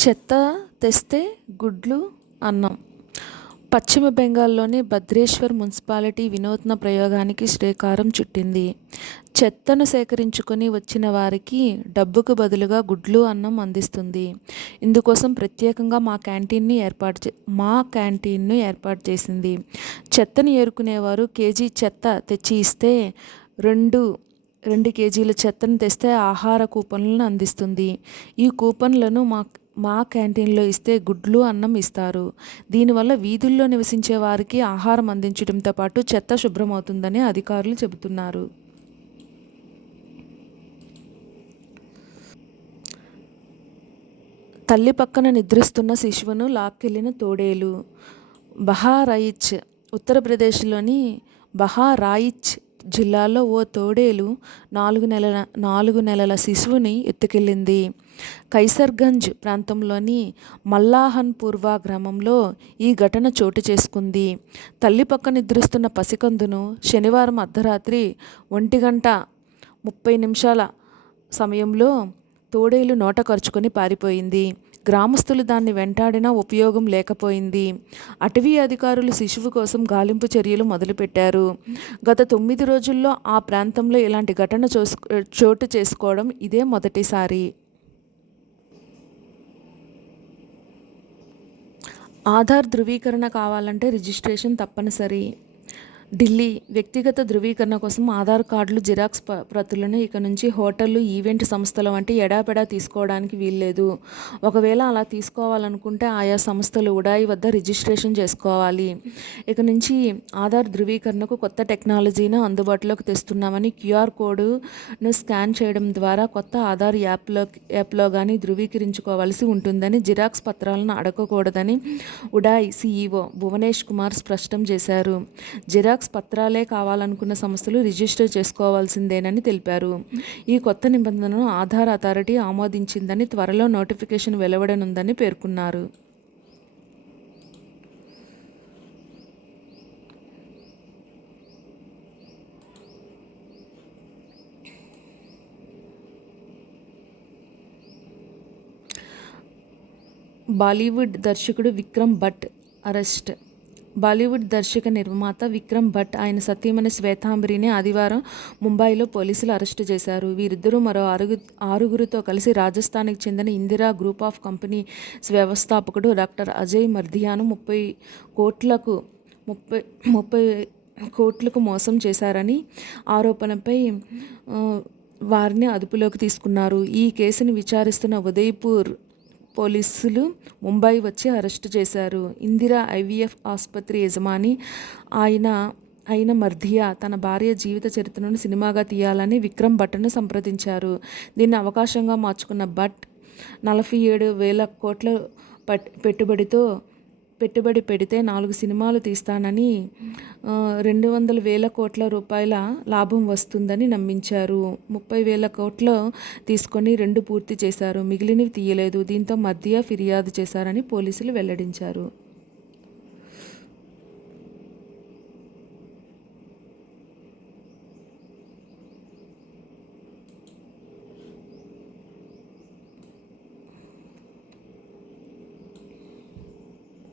చెత్త తెస్తే గుడ్లు, అన్నం. పశ్చిమ బెంగాల్లోని భద్రేశ్వర్ మున్సిపాలిటీ వినూత్న ప్రయోగానికి శ్రీకారం చుట్టింది. చెత్తను సేకరించుకొని వచ్చిన వారికి డబ్బుకు బదులుగా గుడ్లు, అన్నం అందిస్తుంది. ఇందుకోసం ప్రత్యేకంగా మా క్యాంటీన్ను ఏర్పాటు చేసింది. చెత్తను ఏరుకునేవారు కేజీ చెత్త తెచ్చి ఇస్తే 2 కేజీల చెత్తను తెస్తే ఆహార కూపన్లను అందిస్తుంది. ఈ కూపన్లను మా క్యాంటీన్లో ఇస్తే గుడ్లు, అన్నం ఇస్తారు. దీనివల్ల వీధుల్లో నివసించే వారికి ఆహారం అందించడంతో పాటు చెత్త శుభ్రమవుతుందని అధికారులు చెబుతున్నారు. తల్లి పక్కన నిద్రిస్తున్న శిశువును లాక్కెళ్లిన తోడేలు. బహ్రాయిచ్ ఉత్తరప్రదేశ్లోని బహ్రాయిచ్ జిల్లాలో ఓ తోడేలు 4 నెలల శిశువుని ఎత్తుకెళ్లింది. కైసర్గంజ్ ప్రాంతంలోని మల్లాహన్పూర్వా గ్రామంలో ఈ ఘటన చోటు చేసుకుంది. తల్లి పక్క నిద్రిస్తున్న పసికందును శనివారం అర్ధరాత్రి 1:30 సమయంలో తోడేలు నోట కరుచుకొని పారిపోయింది. గ్రామస్తులు దాన్ని వెంటాడినా ఉపయోగం లేకపోయింది. అటవీ అధికారులు శిశువు కోసం గాలింపు చర్యలు మొదలుపెట్టారు. గత 9 రోజుల్లో ఆ ప్రాంతంలో ఇలాంటి ఘటన చోటు చేసుకోవడం ఇదే మొదటిసారి. ఆధార్ ధృవీకరణ కావాలంటే రిజిస్ట్రేషన్ తప్పనిసరి. ఢిల్లీ వ్యక్తిగత ధృవీకరణ కోసం ఆధార్ కార్డులు, జిరాక్స్ ప్రతులను ఇక నుంచి హోటళ్లు, ఈవెంట్ సంస్థల వంటి ఎడాపెడా తీసుకోవడానికి వీల్లేదు. ఒకవేళ అలా తీసుకోవాలనుకుంటే ఆయా సంస్థలు ఉడాయి వద్ద రిజిస్ట్రేషన్ చేసుకోవాలి. ఇక నుంచి ఆధార్ ధృవీకరణకు కొత్త టెక్నాలజీని అందుబాటులోకి తెస్తున్నామని క్యూఆర్ కోడ్ను స్కాన్ చేయడం ద్వారా కొత్త ఆధార్ యాప్లో కానీ ధృవీకరించుకోవాల్సి ఉంటుందని, జిరాక్స్ పత్రాలను అడగకూడదని ఉడాయ్ సీఈఓ భువనేష్ కుమార్ స్పష్టం చేశారు. జిరాక్స్ పత్రాలే కావాలనుకున్న సంస్థలు రిజిస్టర్ చేసుకోవాల్సిందేనని తెలిపారు. ఈ కొత్త నిబంధనను ఆధార్ అథారిటీ ఆమోదించిందని, త్వరలో నోటిఫికేషన్ వెలువడనుందని పేర్కొన్నారు. బాలీవుడ్ దర్శకుడు విక్రమ్ భట్ అరెస్ట్. బాలీవుడ్ దర్శక నిర్మాత విక్రమ్ భట్, ఆయన సతీమణి శ్వేతాంబరిని ఆదివారం ముంబైలో పోలీసులు అరెస్టు చేశారు. వీరిద్దరూ మరో 6గురితో కలిసి రాజస్థాన్కి చెందిన ఇందిరా గ్రూప్ ఆఫ్ కంపెనీస్ వ్యవస్థాపకుడు డాక్టర్ అజయ్ మర్దియాను 30 కోట్లకు మోసం చేశారని ఆరోపణపై వారిని అదుపులోకి తీసుకున్నారు. ఈ కేసును విచారిస్తున్న ఉదయ్పూర్ పోలీసులు ముంబై వచ్చి అరెస్టు చేశారు. ఇందిరా ఐవీఎఫ్ ఆసుపత్రి యజమాని అయిన మర్దియా తన భార్య జీవిత చరిత్రను సినిమాగా తీయాలని విక్రమ్ భట్ను సంప్రదించారు. దీన్ని అవకాశంగా మార్చుకున్న భట్ 47,000 కోట్ల పెట్టుబడి పెడితే 4 సినిమాలు తీస్తానని, 200,000 కోట్ల రూపాయల లాభం వస్తుందని నమ్మించారు. 30,000 కోట్లు తీసుకొని 2 పూర్తి చేశారు. మిగిలినవి తీయలేదు. దీంతో మర్దియా ఫిర్యాదు చేశారని పోలీసులు వెల్లడించారు.